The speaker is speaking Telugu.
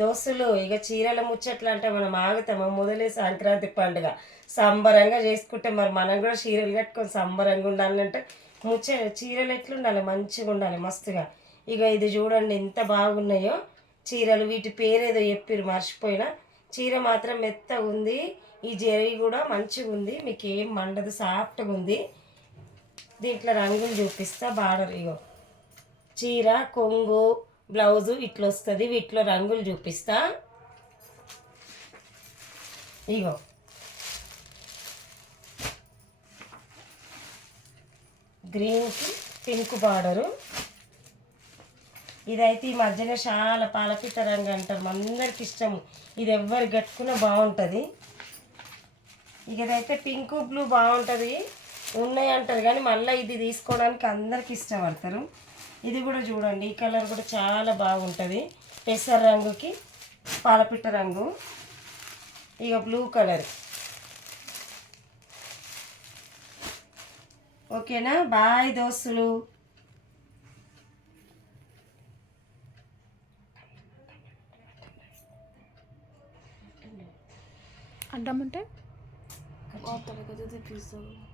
దోస్తులు ఇక చీరల ముచ్చట్లు అంటే మనం ఆగుతామా? మొదలే సంక్రాంతి పండుగ సంబరంగా చేసుకుంటే మరి మనం కూడా చీరలు కట్టుకొని సంబరంగా ఉండాలంటే చీరలు ఎట్లుండాలి? మంచిగా ఉండాలి మస్తుగా. ఇక ఇది చూడండి ఎంత బాగున్నాయో చీరలు. వీటి పేరేదో చెప్పిరు మర్చిపోయినా. చీర మాత్రం మెత్తగా ఉంది. ఈ జరీ కూడా మంచిగా ఉంది, మీకు ఏం మండదు, సాఫ్ట్గా ఉంది. దీంట్లో రంగులు చూపిస్తా. బార్డర్ ఇగో చీర, కొంగు, బ్లౌజు ఇట్లా వస్తుంది. వీటిలో రంగులు చూపిస్తా. ఇగో గ్రీన్కి పింక్ బార్డరు. ఇదైతే ఈ మధ్యన చాలా పాలపిట్ట రంగు అంటారు, అందరికి ఇష్టము. ఇది ఎవ్వరు కట్టుకున్నా బాగుంటుంది. ఇక ఇదైతే పింక్ బ్లూ బాగుంటుంది ఉన్నాయి అంటారు, కానీ మళ్ళీ ఇది తీసుకోవడానికి అందరికి ఇష్టపడతారు. ఇది కూడా చూడండి, ఈ కలర్ కూడా చాలా బాగుంటుంది. పెసర రంగుకి పాలపిట్ట రంగు. ఇక బ్లూ కలర్. ఓకేనా? బాయ్ దోస్తులు. అడ్డమంటే తీస్తావు.